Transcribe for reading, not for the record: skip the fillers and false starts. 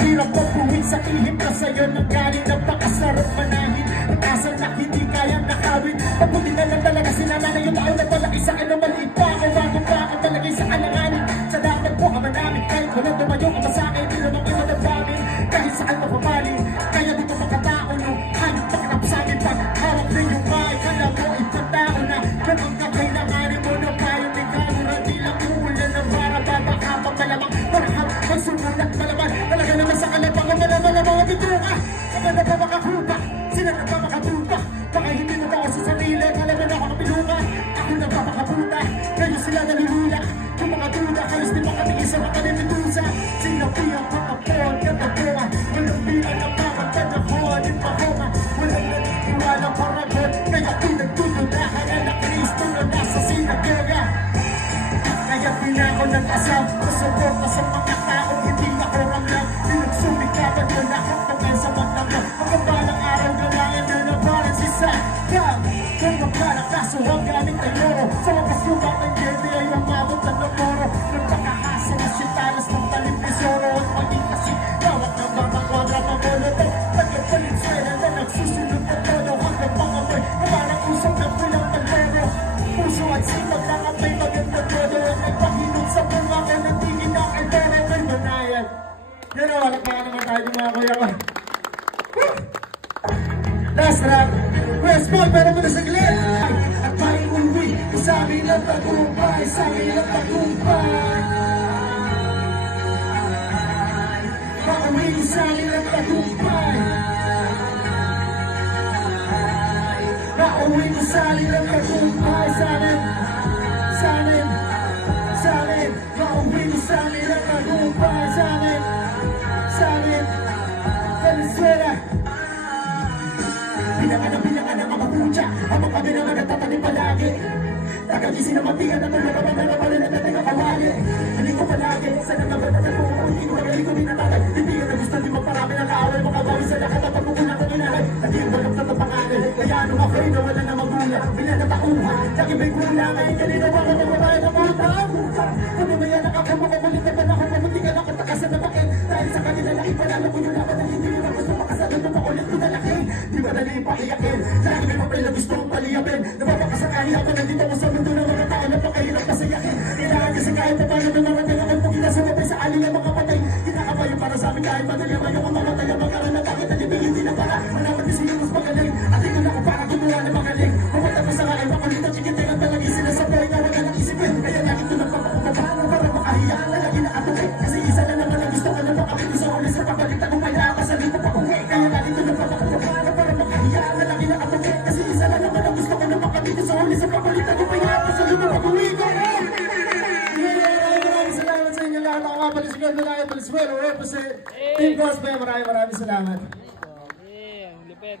Mahirap mapuwid sa ihip na sa'yo nang galing. Napakasarap manahin at asal na hindi kayang nakawin. Mabuti na lang talaga sinana na yung tao na palaki sa'kin na maliit pa ako. Bago pa ako talagay sa alanganin. Sa dapat po ama namin kahit walang tumayo ka pa sa'kin. Di naman iba ng bamin kahit saan mapapali. Kaya dito makatao no, hanip pakrap sa'min. Pag hawak na yung mic, kala mo ipatao na. Kung ang kakailanganin mo na parang ikaw hindi lang uulan ng para babakapang malamang. Marahap, magsulat malaman. Talaga naman sa kalabangan malaman ang mga bituka. Saka na pa makakupa, sila na pa makatupa. Baka hindi mo tao sa sarili, kalaban ako kapiluka. Ako na pa makaputa, kayo sila nalulula. Kung mga duda, kayo di makatingin sa mga nilitusa. Sinapiyang kakapon, katapuan. Walang bilang ng mga tanakuan. At mahoma, walang nanitiwalang paragon. Kaya pinagtutunahan na Kristo na nasa sinagoga. Kaya pinako ng asam, masabot na sa mga tao. Hindi ako ramlang, pinagsumikapan ko na ako tungkol sa magdamang. Magkabalang araw na lang na nabalan si Sakam. Kung magkalakaso ang gamit ay loro. Sa wakas yung batang gerde ay umabot ng lomoro. Nagpakahasa na sintalas ng talipisoro. At maging kasi gawak ng mga kwadra ng moloto. Nagkapalinsuela na nagsusunod na todo. Hanggang mga boy na parang usap ng pulang maloro. Puso at sipag lang at may magandang todo. Nagpahinod sa bunga ko ng tingin na kay Toro may manayan. Yan o, nakaka naman tayo ng mga kuya ko. Last rap, West Boy, pero muna saglit. At may uwi, sa amin ang tagumpay, sa amin ang tagumpay. Pauwi ko sa amin ang tagumpay. Pauwi ko sa amin ang tagumpay, sa amin, sa amin, sa amin. Pauwi ko sa amin ang tagumpay, sa amin, sa amin. Venezuela. Bilangan ng mga pucha. Habang kami naman nagtatanim palagi. Tagagising na matigan na tulad naman na naman na natin ang kawali. Hindi ko palagi. Sana nga ba natin po kung hindi ko magaling ko minatagay. Hindi ko na gusto di magparami ng kaaway. Makabawi sa lahat at pagkukulang ko inalay. Naging balap na pangalan. Kaya nung ako'y nawala na magulang. Binanatakuhan. Lagi may kulang. Ngayon kanina ba ka mababae na mga taamuka. Kami maya nakakamukukulit na panahon. Mabuti ka lang katakasan na bakit. Dahil sa kanila laki panalo ko yung laban na hindi nyo na gusto makasalan. Mapakulit ko na laki. Di ba dali pakiyakin. Lagi may papel na gusto kong paliyapin. Napapakasakali ako nandito ko sa mundo ng mga tao na pakahirap pasayakin. Kailangan kasi kahit pa paano ng mga tayo kung kinasumapay sa aling ang mga patay. Kinakabayo para sa amin kahit madali ang ayokong mamatay ang mga rin na bakit nalibig hindi na para. Malaman din sila mas magaling. At ito na ko para gumawa ng magaling. Pumunta ko sa kain makulit at chikitin ang talagi sila sa boy na wala nang isipin. Kaya lagi ito nagpapakupapano para makahiya na lagi na atupin. Kasi isa na naman ang gusto ko na makapit sa ulit sa papalit ako may nakasalit pa uwi. Kaya lagi ito nagpapakupapano para makahiya na lagi na atupin. Kasi isa na naman ang gusto ko na makapit sa ulit sa papalit ako may nakasalit pa uwi ko. Maraming salamat sa inyo lahat. Ako nga pala si Ganda Layo Valenzuela represent Team Gospel. Maraming salamat. Ang lipit.